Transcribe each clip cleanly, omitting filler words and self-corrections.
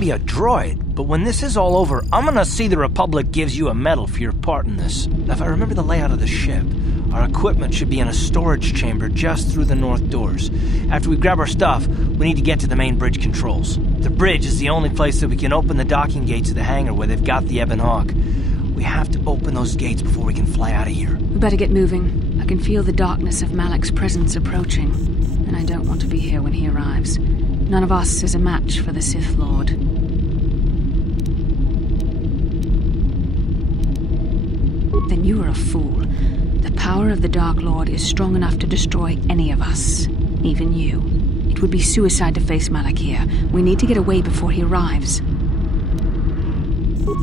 Be a droid, but when this is all over, I'm gonna see the Republic gives you a medal for your part in this. If I remember the layout of the ship, our equipment should be in a storage chamber just through the north doors. After we grab our stuff, we need to get to the main bridge controls. The bridge is the only place that we can open the docking gates of the hangar where they've got the Ebon Hawk. We have to open those gates before we can fly out of here. We better get moving. I can feel the darkness of Malak's presence approaching, and I don't want to be here when he arrives. None of us is a match for the Sith Lord. Then you are a fool. The power of the Dark Lord is strong enough to destroy any of us, even you. It would be suicide to face Malak here. We need to get away before he arrives.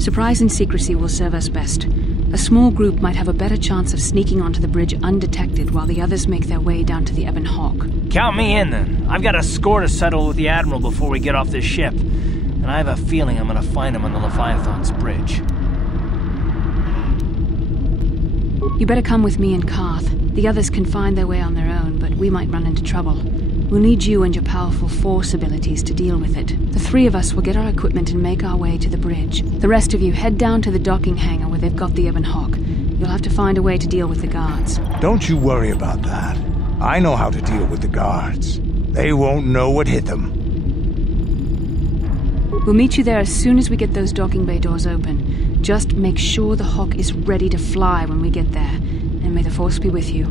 Surprise and secrecy will serve us best. A small group might have a better chance of sneaking onto the bridge undetected while the others make their way down to the Ebon Hawk. Count me in, then. I've got a score to settle with the Admiral before we get off this ship. And I have a feeling I'm gonna find him on the Leviathan's bridge. You better come with me and Karth. The others can find their way on their own, but we might run into trouble. We'll need you and your powerful Force abilities to deal with it. The three of us will get our equipment and make our way to the bridge. The rest of you head down to the docking hangar where they've got the Ebon Hawk. You'll have to find a way to deal with the guards. Don't you worry about that. I know how to deal with the guards. They won't know what hit them. We'll meet you there as soon as we get those docking bay doors open. Just make sure the Hawk is ready to fly when we get there. And may the Force be with you.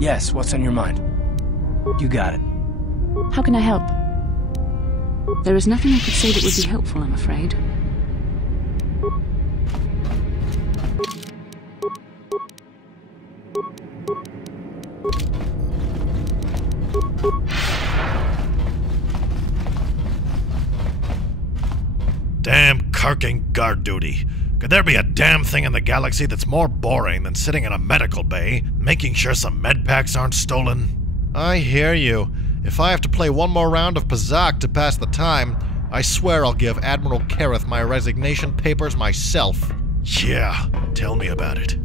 Yes, what's on your mind? You got it. How can I help? There is nothing I could say that would be helpful, I'm afraid. Damn carking guard duty. Could there be a damn thing in the galaxy that's more boring than sitting in a medical bay, making sure some med packs aren't stolen? I hear you. If I have to play one more round of Pazak to pass the time, I swear I'll give Admiral Kareth my resignation papers myself. Yeah, tell me about it.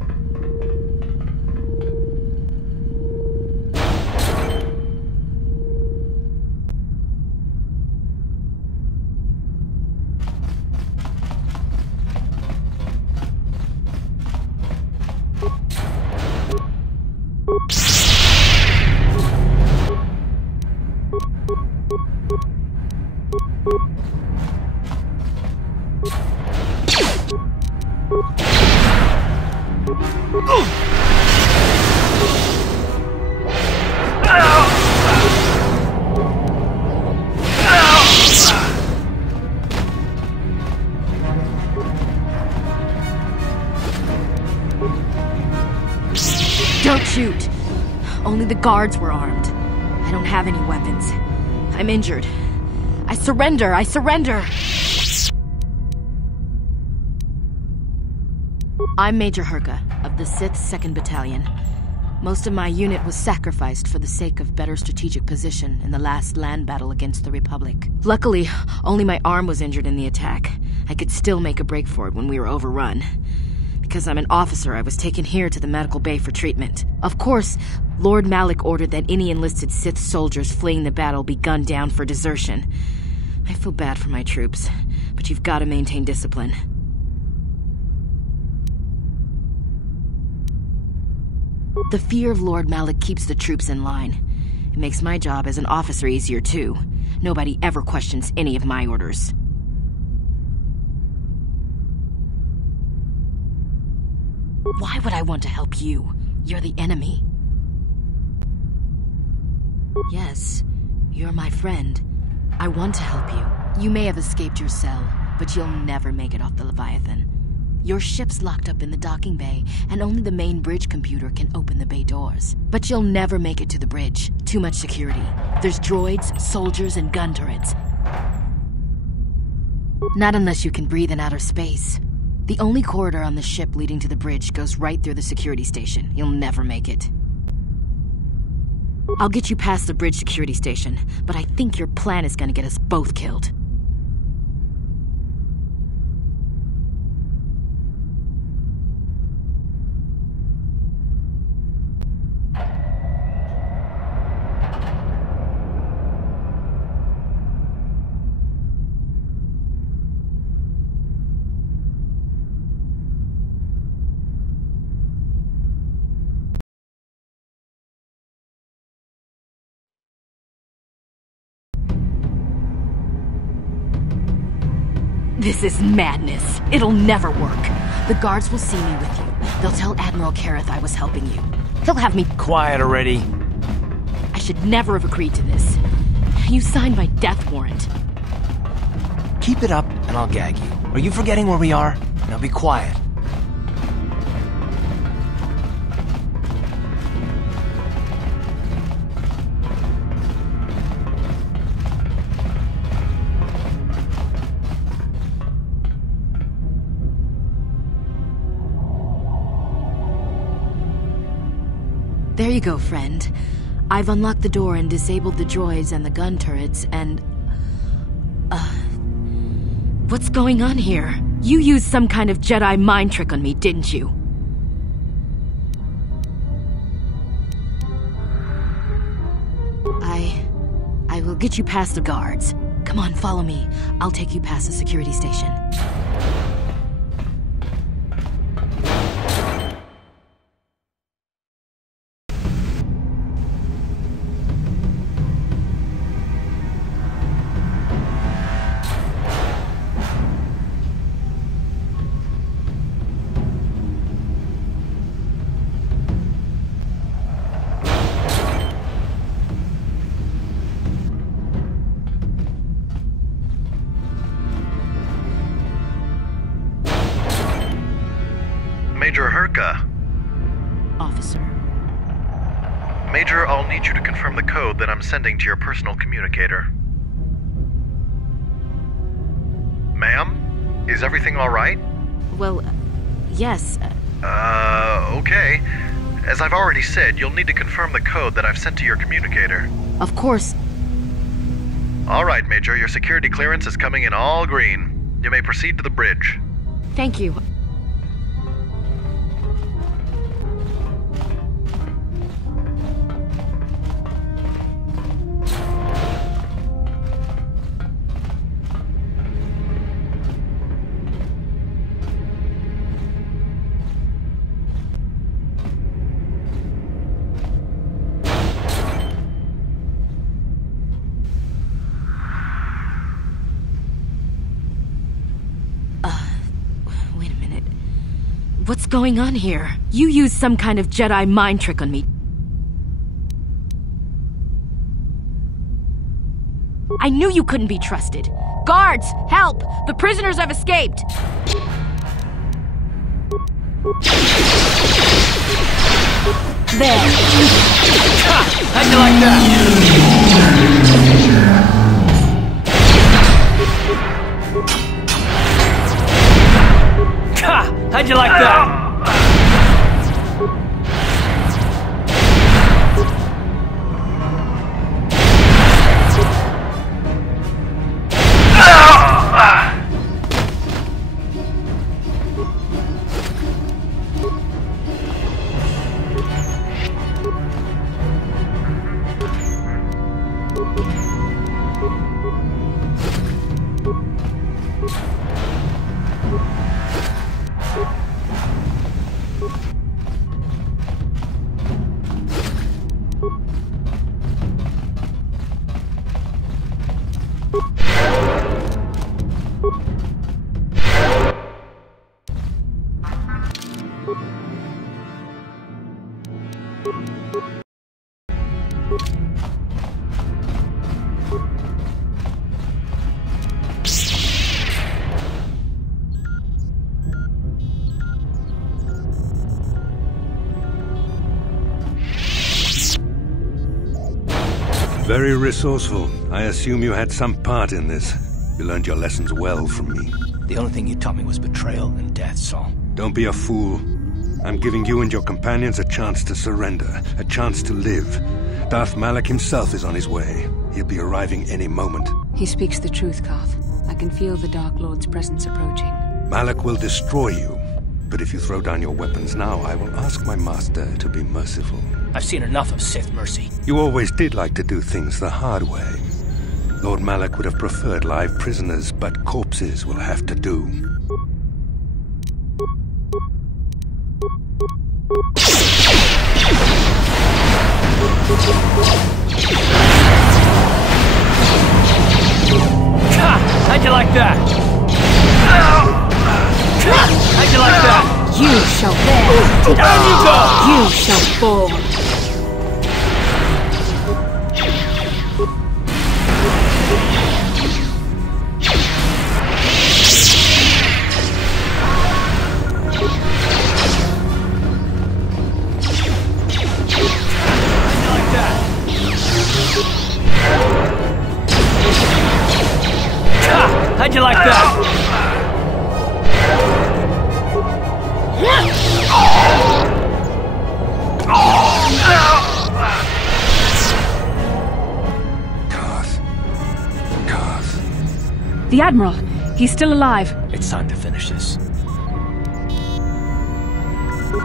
Don't shoot. Only the guards were armed. I don't have any weapons. I'm injured. I surrender! I surrender! I'm Major Herka, of the 6th 2nd Battalion. Most of my unit was sacrificed for the sake of better strategic position in the last land battle against the Republic. Luckily, only my arm was injured in the attack. I could still make a break for it when we were overrun. Because I'm an officer, I was taken here to the medical bay for treatment. Of course, Lord Malik ordered that any enlisted Sith soldiers fleeing the battle be gunned down for desertion. I feel bad for my troops, but you've got to maintain discipline. The fear of Lord Malik keeps the troops in line. It makes my job as an officer easier too. Nobody ever questions any of my orders. Why would I want to help you? You're the enemy. Yes, you're my friend. I want to help you. You may have escaped your cell, but you'll never make it off the Leviathan. Your ship's locked up in the docking bay, and only the main bridge computer can open the bay doors. But you'll never make it to the bridge. Too much security. There's droids, soldiers, and gun turrets. Not unless you can breathe in outer space. The only corridor on the ship leading to the bridge goes right through the security station. You'll never make it. I'll get you past the bridge security station, but I think your plan is gonna get us both killed. This is madness. It'll never work. The guards will see me with you. They'll tell Admiral Kareth I was helping you. He'll have me— Quiet already. I should never have agreed to this. You signed my death warrant. Keep it up and I'll gag you. Are you forgetting where we are? Now be quiet. There you go, friend. I've unlocked the door and disabled the droids and the gun turrets, and... what's going on here? You used some kind of Jedi mind trick on me, didn't you? I will get you past the guards. Come on, follow me. I'll take you past the security station. Major Herka. Officer. Major, I'll need you to confirm the code that I'm sending to your personal communicator. Ma'am? Is everything alright? Well, yes. Okay. As I've already said, you'll need to confirm the code that I've sent to your communicator. Of course. All right, Major, your security clearance is coming in all green. You may proceed to the bridge. Thank you. Wait a minute. What's going on here? You used some kind of Jedi mind trick on me. I knew you couldn't be trusted. Guards, help! The prisoners have escaped! There. How'd you like that? How'd you like that? Very resourceful. I assume you had some part in this. You learned your lessons well from me. The only thing you taught me was betrayal and death, Saul. Don't be a fool. I'm giving you and your companions a chance to surrender, a chance to live. Darth Malak himself is on his way. He'll be arriving any moment. He speaks the truth, Koth. I can feel the Dark Lord's presence approaching. Malak will destroy you. But if you throw down your weapons now, I will ask my master to be merciful. I've seen enough of Sith mercy. You always did like to do things the hard way. Lord Malak would have preferred live prisoners, but corpses will have to do. How'd you like that? How'd you like that? You shall bear. Down you go! You shall fall. How'd you like that? Koth. The Admiral. He's still alive. It's time to finish this.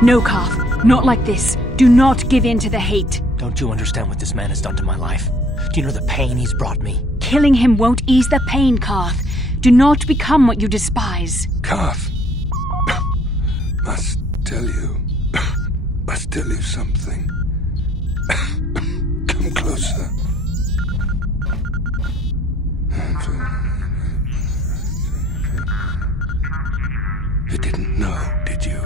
No, Koth. Not like this. Do not give in to the hate. Don't you understand what this man has done to my life? Do you know the pain he's brought me? Killing him won't ease the pain, Koth. Do not become what you despise. Koth. Must tell you something. Come closer. You didn't know, did you?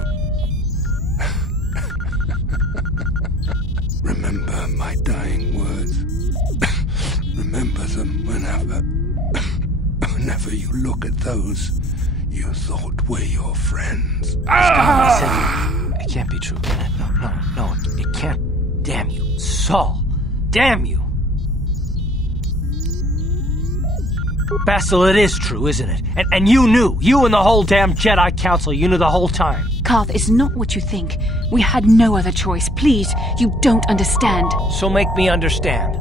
Remember my dying words. Remember them whenever you look at those you thought were your friends. It can't be true. No, it can't. Damn you, Saul. Damn you. Basil, it is true, isn't it? And you knew. You and the whole damn Jedi Council, you knew the whole time. Koth, it's not what you think. We had no other choice. Please, you don't understand. So make me understand.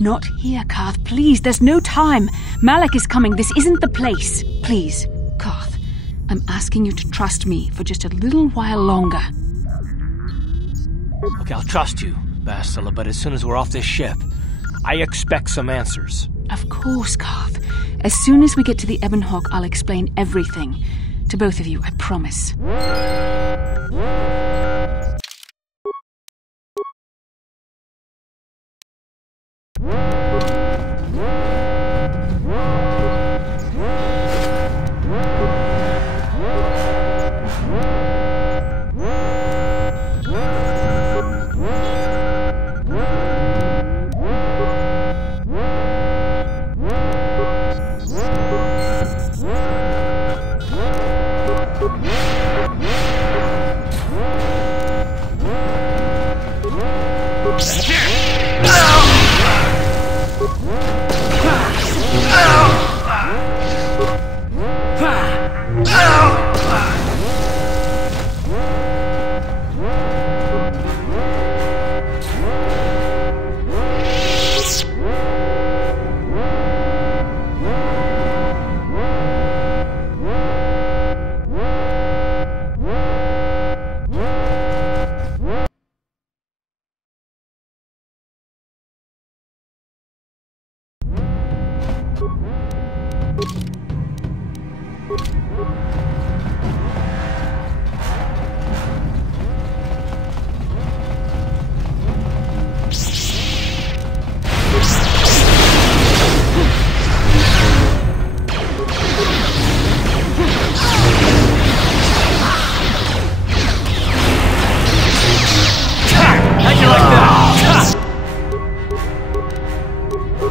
Not here, Karth. Please, there's no time. Malak is coming. This isn't the place. Please, Karth. I'm asking you to trust me for just a little while longer. Okay, I'll trust you, Bastila, but as soon as we're off this ship, I expect some answers. Of course, Karth. As soon as we get to the Ebon Hawk, I'll explain everything. To both of you, I promise.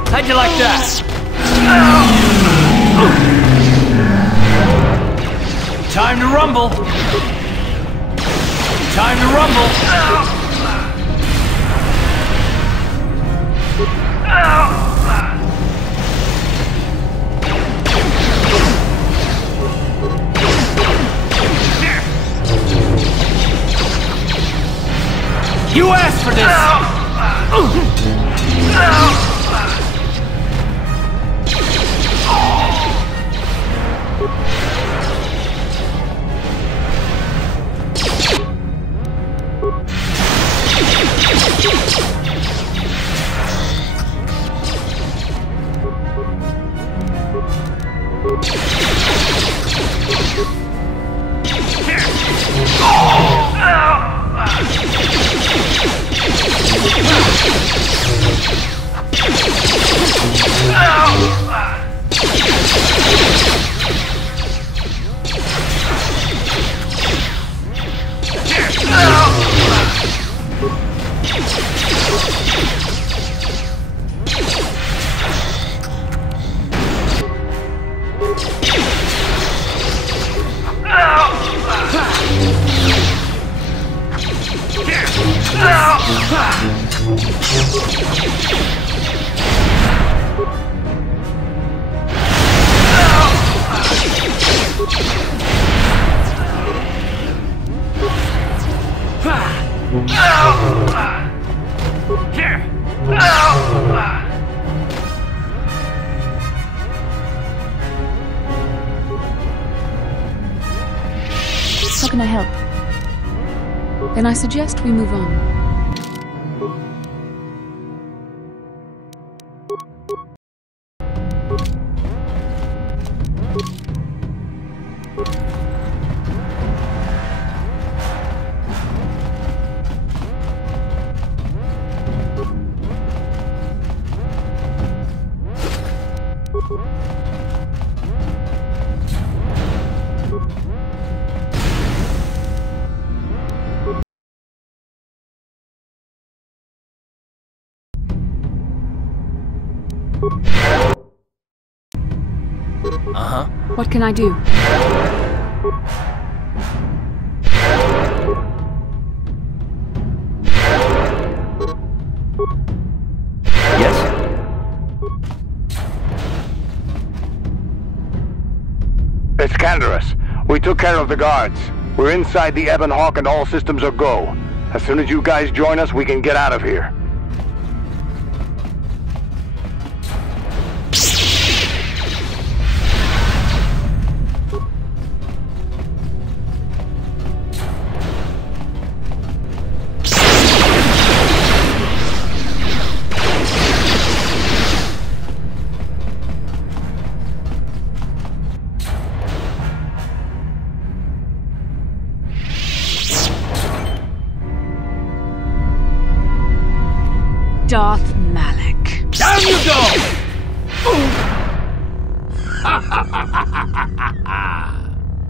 How'd you like that? Time to rumble. Time to rumble. You asked for this. How can I help? Then I suggest we move on. Uh-huh. What can I do? Yes? It's Canderous. We took care of the guards. We're inside the Ebon Hawk and all systems are go. As soon as you guys join us, we can get out of here.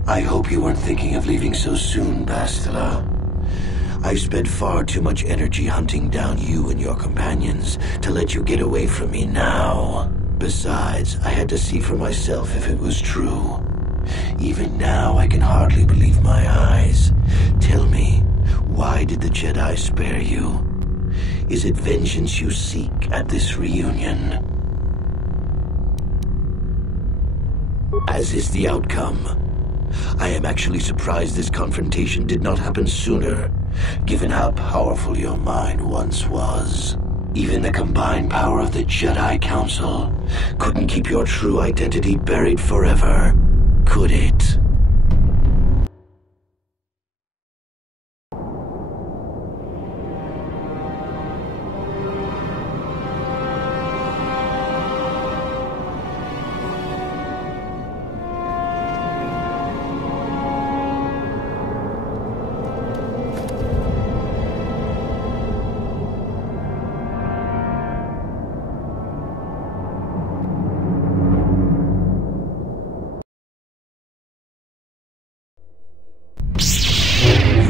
I hope you weren't thinking of leaving so soon, Bastila. I've spent far too much energy hunting down you and your companions to let you get away from me now. Besides, I had to see for myself if it was true. Even now, I can hardly believe my eyes. Tell me, why did the Jedi spare you? Is it vengeance you seek at this reunion? As is the outcome. I am actually surprised this confrontation did not happen sooner, given how powerful your mind once was. Even the combined power of the Jedi Council couldn't keep your true identity buried forever, could it?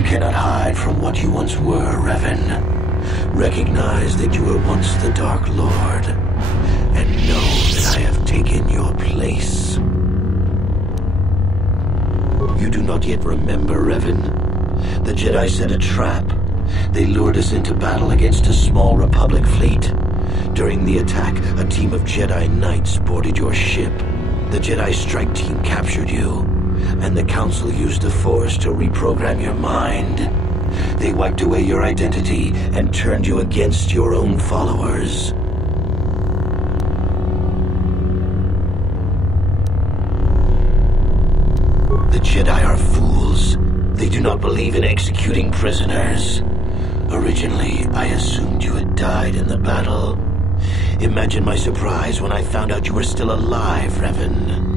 Cannot hide from what you once were, Revan. Recognize that you were once the Dark Lord, and know that I have taken your place. You do not yet remember, Revan. The Jedi set a trap. They lured us into battle against a small Republic fleet. During the attack, a team of Jedi Knights boarded your ship. The Jedi strike team captured you, and the Council used the Force to reprogram your mind. They wiped away your identity and turned you against your own followers. The Jedi are fools. They do not believe in executing prisoners. Originally, I assumed you had died in the battle. Imagine my surprise when I found out you were still alive, Revan.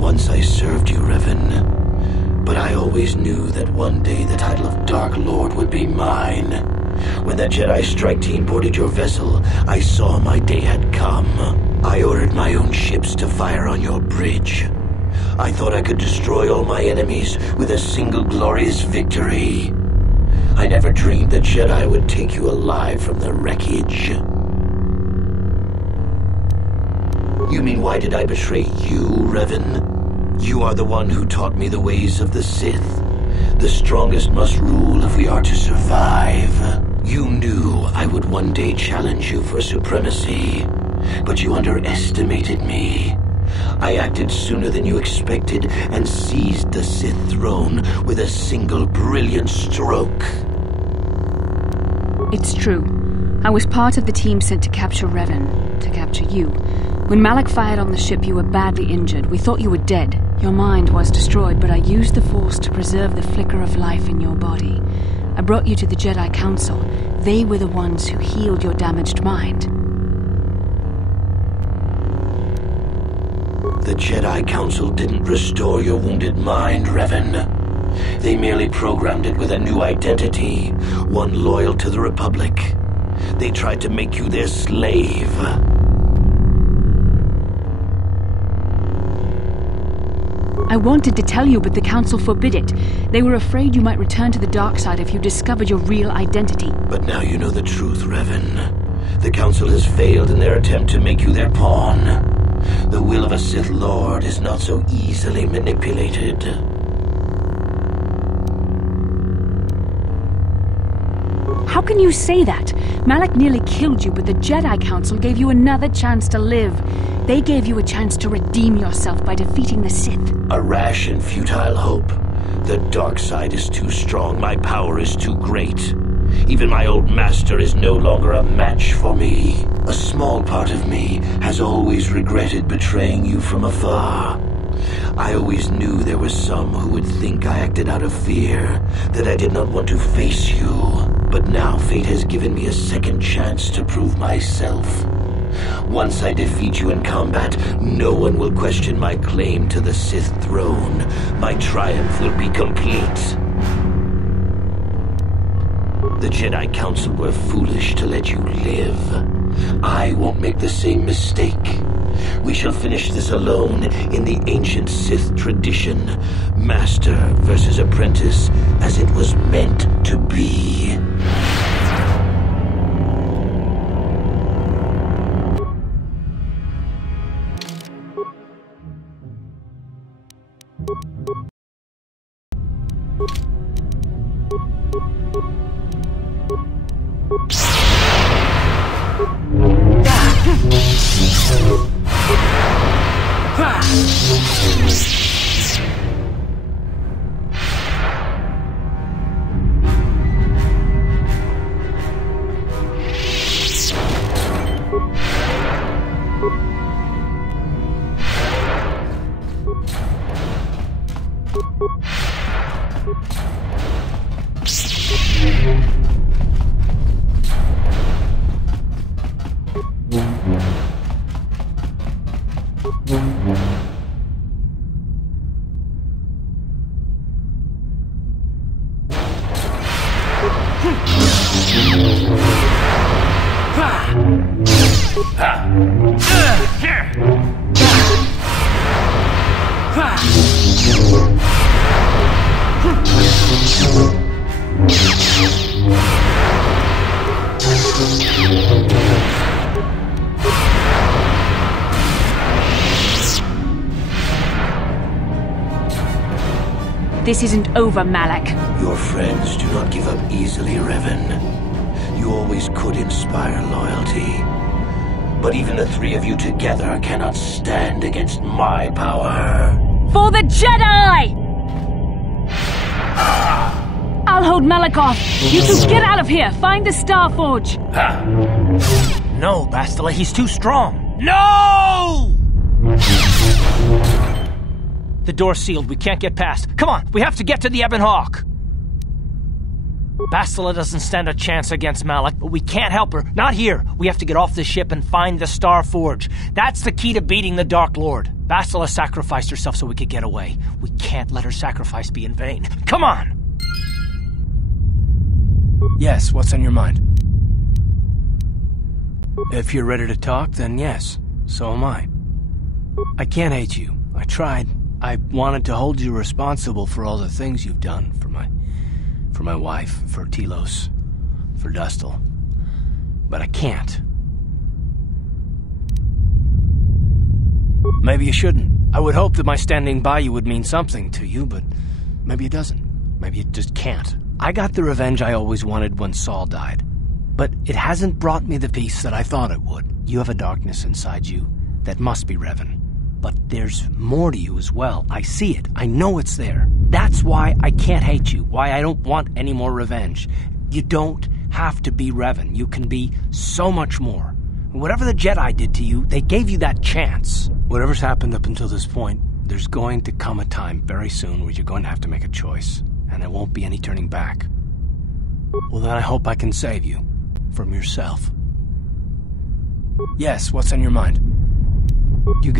Once I served you, Revan, but I always knew that one day the title of Dark Lord would be mine. When that Jedi strike team boarded your vessel, I saw my day had come. I ordered my own ships to fire on your bridge. I thought I could destroy all my enemies with a single glorious victory. I never dreamed the Jedi would take you alive from the wreckage. You mean, why did I betray you, Revan? You are the one who taught me the ways of the Sith. The strongest must rule if we are to survive. You knew I would one day challenge you for supremacy, but you underestimated me. I acted sooner than you expected and seized the Sith throne with a single brilliant stroke. It's true. I was part of the team sent to capture Revan, to capture you. When Malak fired on the ship, you were badly injured. We thought you were dead. Your mind was destroyed, but I used the Force to preserve the flicker of life in your body. I brought you to the Jedi Council. They were the ones who healed your damaged mind. The Jedi Council didn't restore your wounded mind, Revan. They merely programmed it with a new identity, one loyal to the Republic. They tried to make you their slave. I wanted to tell you, but the Council forbid it. They were afraid you might return to the dark side if you discovered your real identity. But now you know the truth, Revan. The Council has failed in their attempt to make you their pawn. The will of a Sith Lord is not so easily manipulated. How can you say that? Malak nearly killed you, but the Jedi Council gave you another chance to live. They gave you a chance to redeem yourself by defeating the Sith. A rash and futile hope. The dark side is too strong, my power is too great. Even my old master is no longer a match for me. A small part of me has always regretted betraying you from afar. I always knew there was some who would think I acted out of fear, that I did not want to face you. But now fate has given me a second chance to prove myself. Once I defeat you in combat, no one will question my claim to the Sith throne. My triumph will be complete. The Jedi Council were foolish to let you live. I won't make the same mistake. We shall finish this alone in the ancient Sith tradition. Master versus apprentice, as it was meant to be. This isn't over, Malak. Your friends do not give up easily, Revan. You always could inspire loyalty. But even the three of you together cannot stand against my power. For the Jedi! I'll hold Malak off. You two get out of here. Find the Star Forge. No, Bastila, he's too strong. No! The door's sealed. We can't get past. Come on, we have to get to the Ebon Hawk. Bastila doesn't stand a chance against Malak, but we can't help her. Not here. We have to get off the ship and find the Star Forge. That's the key to beating the Dark Lord. Bastila sacrificed herself so we could get away. We can't let her sacrifice be in vain. Come on! Yes, what's on your mind? If you're ready to talk, then yes. So am I. I can't hate you. I tried. I wanted to hold you responsible for all the things you've done for my wife, for Telos, for Dustil. But I can't. Maybe you shouldn't. I would hope that my standing by you would mean something to you, but maybe it doesn't. Maybe it just can't. I got the revenge I always wanted when Saul died, but it hasn't brought me the peace that I thought it would. You have a darkness inside you that must be Revan. But there's more to you as well. I see it. I know it's there. That's why I can't hate you, why I don't want any more revenge. You don't have to be Revan. You can be so much more. Whatever the Jedi did to you, they gave you that chance. Whatever's happened up until this point, there's going to come a time very soon where you're going to have to make a choice, and there won't be any turning back. Well, then I hope I can save you from yourself. Yes, what's on your mind? You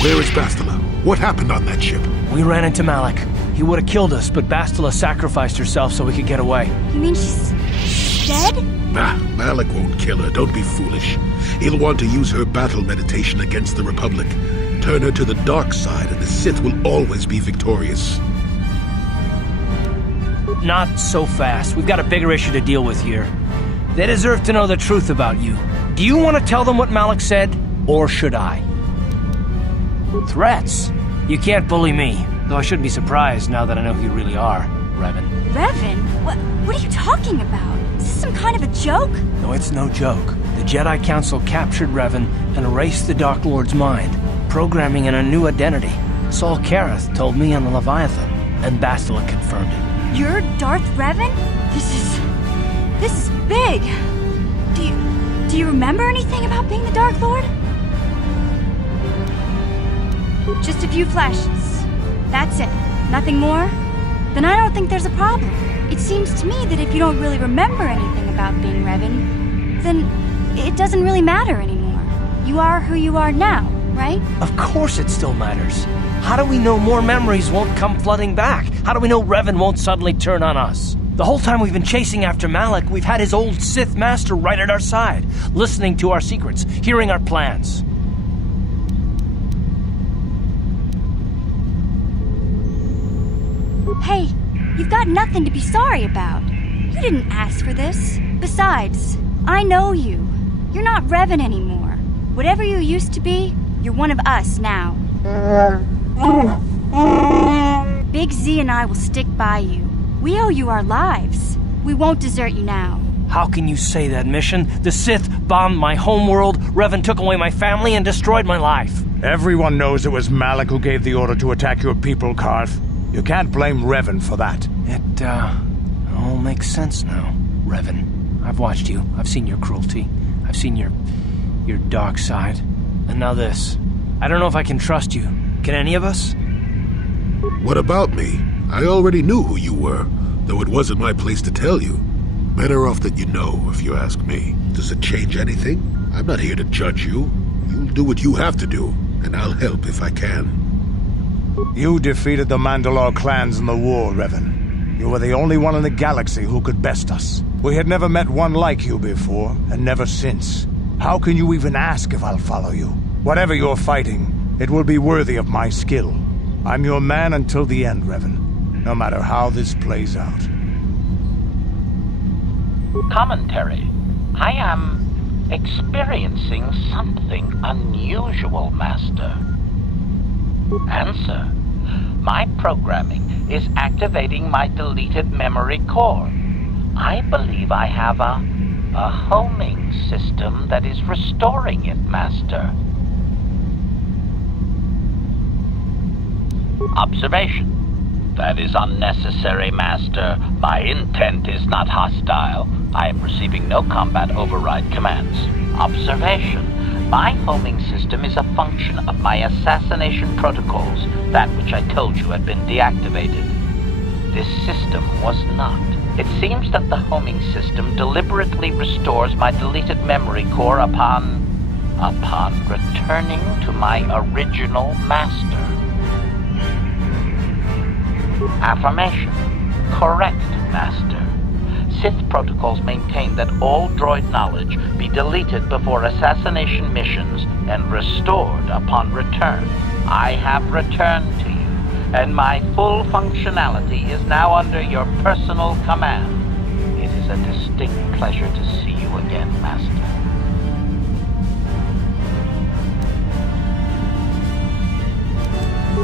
Where is Bastila? What happened on that ship? We ran into Malak. He would have killed us, but Bastila sacrificed herself so we could get away. You mean she's dead? Nah, Malak won't kill her. Don't be foolish. He'll want to use her battle meditation against the Republic. Turn her to the dark side, and the Sith will always be victorious. Not so fast. We've got a bigger issue to deal with here. They deserve to know the truth about you. Do you want to tell them what Malak said, or should I? Threats? You can't bully me, though I should be surprised now that I know who you really are, Revan. Revan? What are you talking about? Is this some kind of a joke? No, it's no joke. The Jedi Council captured Revan and erased the Dark Lord's mind, programming in a new identity. Saul Kareth told me on the Leviathan, and Bastila confirmed it. You're Darth Revan? This is big. Do you remember anything about being the Dark Lord? Just a few flashes. That's it. Nothing more? Then I don't think there's a problem. It seems to me that if you don't really remember anything about being Revan, then it doesn't really matter anymore. You are who you are now, right? Of course it still matters. How do we know more memories won't come flooding back? How do we know Revan won't suddenly turn on us? The whole time we've been chasing after Malak, we've had his old Sith master right at our side, listening to our secrets, hearing our plans. Hey, you've got nothing to be sorry about. You didn't ask for this. Besides, I know you. You're not Revan anymore. Whatever you used to be, you're one of us now. Big Z and I will stick by you. We owe you our lives. We won't desert you now. How can you say that, Mission? The Sith bombed my homeworld, Revan took away my family, and destroyed my life. Everyone knows it was Malak who gave the order to attack your people, Karth. You can't blame Revan for that. It, all makes sense now, Revan. I've watched you. I've seen your cruelty. I've seen your dark side. And now this. I don't know if I can trust you. Can any of us? What about me? I already knew who you were, though it wasn't my place to tell you. Better off that you know, if you ask me. Does it change anything? I'm not here to judge you. You'll do what you have to do, and I'll help if I can. You defeated the Mandalore clans in the war, Revan. You were the only one in the galaxy who could best us. We had never met one like you before, and never since. How can you even ask if I'll follow you? Whatever you're fighting, it will be worthy of my skill. I'm your man until the end, Revan. No matter how this plays out. Commentary. I am experiencing something unusual, Master. Answer. My programming is activating my deleted memory core. I believe I have a homing system that is restoring it, Master. Observation. That is unnecessary, Master. My intent is not hostile. I am receiving no combat override commands. Observation. My homing system is a function of my assassination protocols, that which I told you had been deactivated. This system was not. It seems that the homing system deliberately restores my deleted memory core upon returning to my original master. Affirmation. Correct, Master. Sith protocols maintain that all droid knowledge be deleted before assassination missions and restored upon return. I have returned to you, and my full functionality is now under your personal command. It is a distinct pleasure to see you again, Master.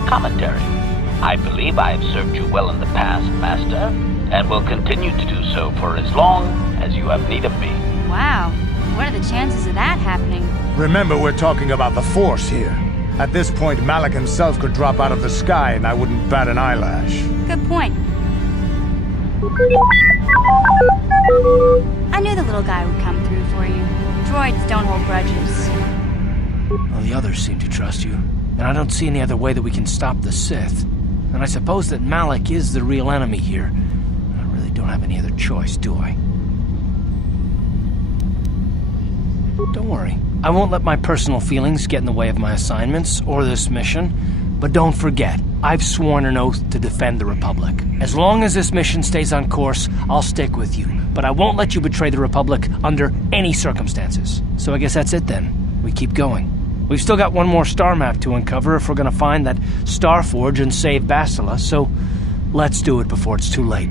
Commentary. I believe I have served you well in the past, Master, and will continue to do so for as long as you have need of me. Wow. What are the chances of that happening? Remember, we're talking about the Force here. At this point, Malak himself could drop out of the sky and I wouldn't bat an eyelash. Good point. I knew the little guy would come through for you. Droids don't hold grudges. Well, the others seem to trust you, and I don't see any other way that we can stop the Sith. And I suppose that Malak is the real enemy here. I really don't have any other choice, do I? Don't worry. I won't let my personal feelings get in the way of my assignments or this mission. But don't forget, I've sworn an oath to defend the Republic. As long as this mission stays on course, I'll stick with you. But I won't let you betray the Republic under any circumstances. So I guess that's it then. We keep going. We've still got one more star map to uncover if we're gonna find that Starforge and save Bastila, so let's do it before it's too late.